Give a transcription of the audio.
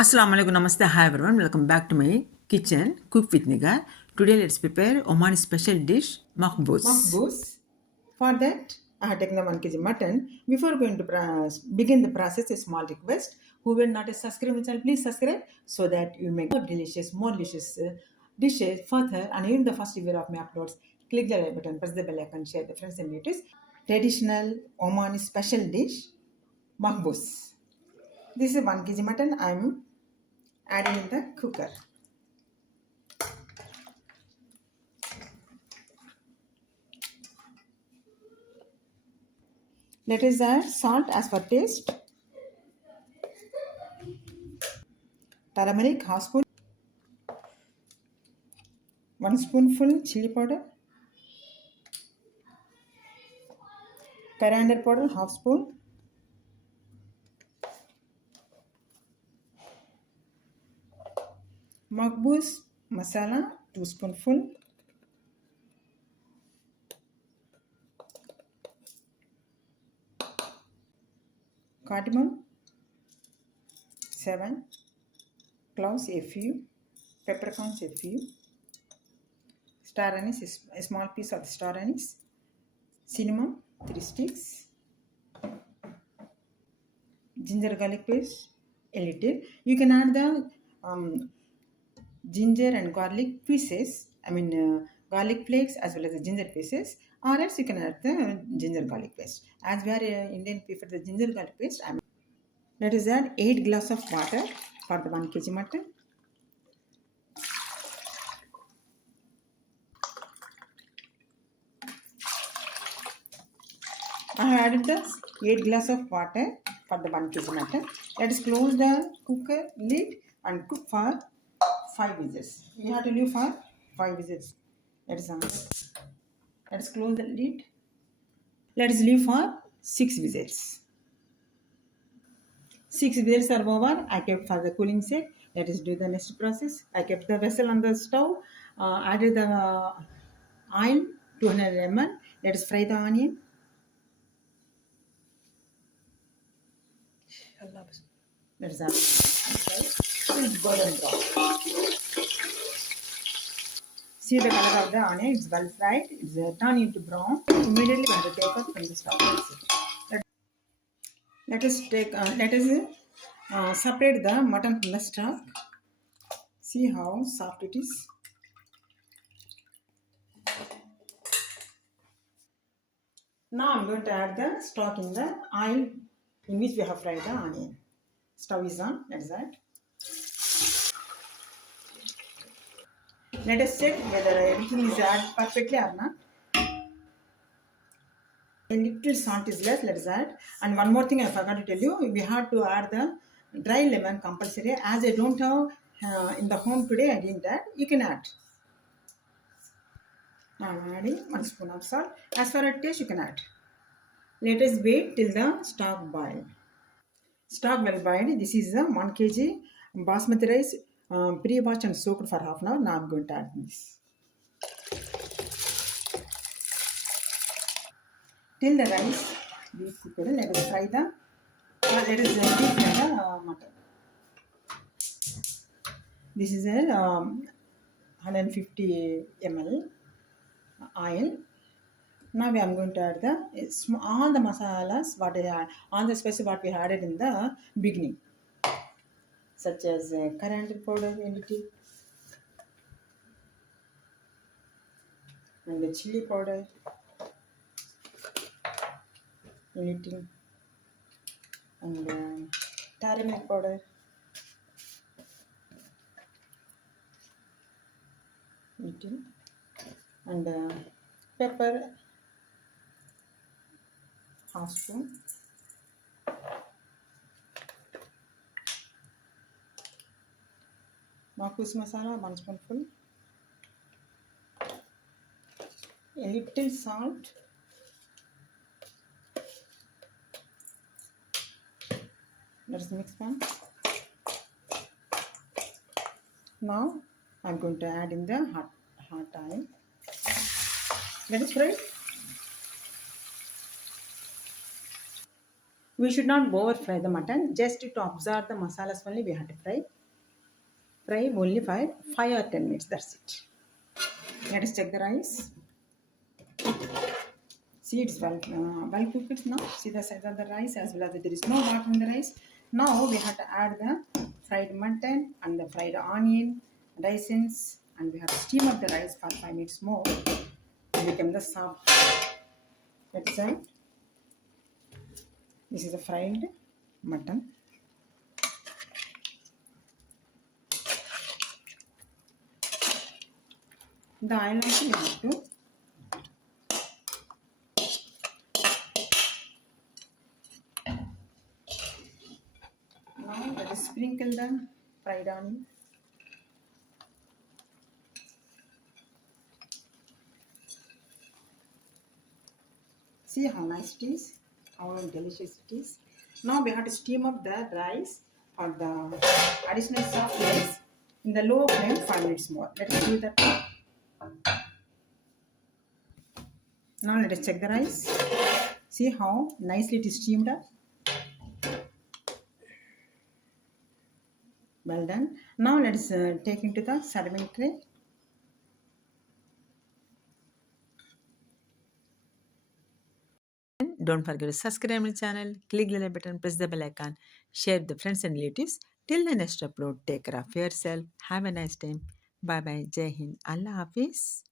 Assalamu alaikum, namaste, hi everyone. Welcome back to my kitchen, Cook with Nigar. Today let's prepare Oman's special dish, Machboos. Machboos. For that, I have taken 1 kg mutton. Before going to begin the process, a small request. Whoever not a subscriber channel, please subscribe so that you make more delicious dishes further. And even the first review of my uploads, click the like button, press the bell icon, share the friends and relatives. Traditional Omani special dish, Machboos. This is 1 kg mutton. I am adding in the cooker. Let us add salt as per taste. Turmeric half spoon. 1 spoonful chili powder. Coriander powder half spoon. Machboos masala 2 spoonful. Cardamom 7. Cloves a few. Peppercorns a few. Star anise is a small piece of the star anise. Cinnamon 3 sticks. Ginger garlic paste a little. You can add the ginger and garlic pieces. Garlic flakes as well as the ginger pieces. Or else you can add the ginger garlic paste. As we are Indian prefer the ginger garlic paste. Let us add 8 glass of water for the 1 kg mutton. I have added the 8 glass of water for the 1 kg mutton. Let us close the cooker lid and cook for 5 whistles. We have to leave for 5 whistles. Let us close the lid. Let us leave for 6 whistles. 6 whistles are over. I kept for the cooling sake. Let us do the next process. I kept the vessel on the stove. Added the oil 200 ml. Let us fry the onion. Let us add golden brown. See the color of the onion. It's well fried. It's turned into brown. Immediately when to take out from the stove. Let us separate the mutton from the stock. See how soft it is. Now I'm going to add the stock in the oil in which we have fried the onion. Stove is on. Let's add. Let us check whether everything is added perfectly or not. A little salt is less. Let's add. And one more thing I forgot to tell you. We have to add the dry lemon compulsory. As I don't have in the home today, I didn't add. You can add. Now I'm adding 1 spoon of salt. As far as taste, you can add. Let us wait till the stock boil. Stock well boiled. This is the 1 kg basmati rice pre-washed and soaked for half an hour. Now I'm going to add this. Till the rice be cooked, let us fry the mutton. This is a 150 ml oil. Now we are going to add all the masalas, all the spices what we added in the beginning, such as coriander powder a little, and the chili powder a little, and turmeric powder little, and pepper half spoon. Machboos masala 1 spoonful. A little salt. Let us mix them. Now I'm going to add in the hot oil. Let us fry. We should not over fry the mutton. Just to absorb the masalas only we have to fry. Fry only for 5 or 10 minutes. That's it. Let us check the rice. See, it's well cooked now. See the size of the rice as well as there is no water in the rice. Now we have to add the fried mutton and the fried onion, raisins, and we have to steam up the rice for 5 minutes more to become the soft. Let's add. This is the fried mutton. The oil also we have to. Now let us sprinkle the fried onion. See how nice it is, how delicious it is. Now we have to steam up the rice for the additional softness in the low flame 5 minutes more. Let us do that. Now let us check the rice. See how nicely it is steamed up. Well done. Now let us take into the serving tray. Don't forget to subscribe my channel, click the like button, press the bell icon, share with the friends and relatives. Till the next upload, take care of yourself. Have a nice time. Bye bye. Jai Hind. Allah Hafiz.